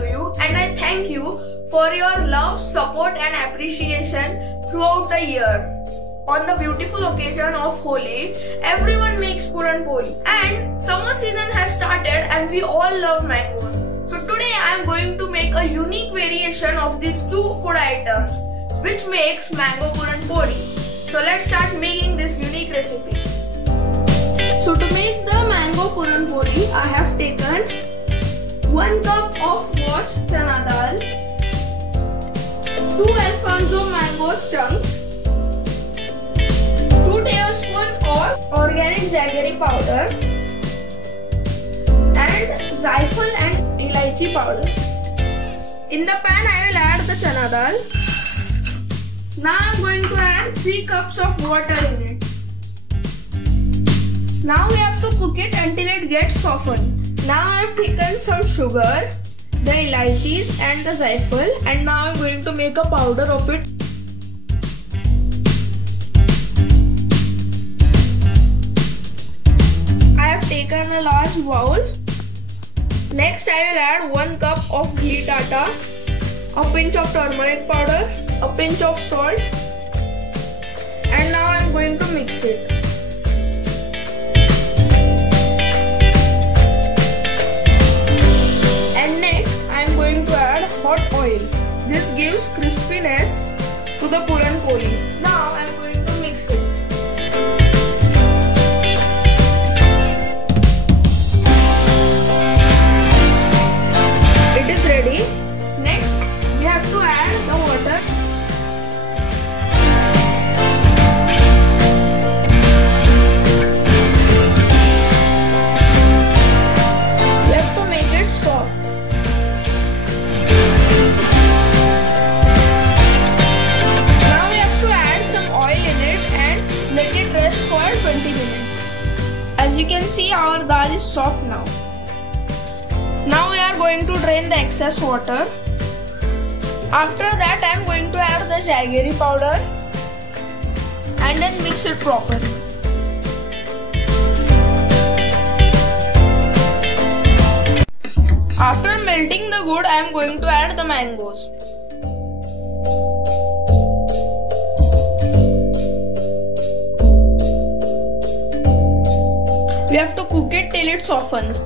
to you, and I thank you for your love, support and appreciation throughout the year. On the beautiful occasion of Holi, everyone makes Puranpoli, and summer season has started and we all love mangoes. So today I am going to make a unique variation of these two food items which makes mango Puranpoli. So let's start making this unique recipe. So to make the mango Puranpoli, I have taken 1 cup of washed chana dal, 2 Alfonso mangoes chunks, 2 tablespoons of organic jaggery powder and zaifal and elaichi powder. In the pan I will add the chana dal. Now I am going to add 3 cups of water in it. Now we have to cook it until it gets softened. Now I have taken some sugar, the elaichis and the zaifal, and now I am going to make a powder of it. I have taken a large bowl. Next I will add 1 cup of ghee tata, a pinch of turmeric powder, a pinch of salt, and now I am going to mix it. And next I am going to add hot oil. This gives crispiness to the Puranpoli. Now I am going to mix it. It is ready. Next we have to add the water. We have to make it soft. Now we have to add some oil in it and let it rest for 20 minutes. As you can see, our dal is soft now. Now we are going to drain the excess water. After that I am going to add the jaggery powder and then mix it properly. After melting the ghee, I am going to add the mangoes. We have to cook it till it softens.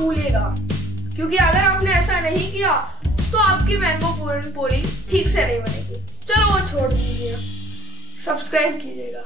भूलिएगा, क्योंकि अगर आपने ऐसा नहीं किया तो आपकी mango puran poli ठीक से नहीं बनेगी। चलो वो छोड़ दीजिए, सब्सक्राइब कीजिएगा।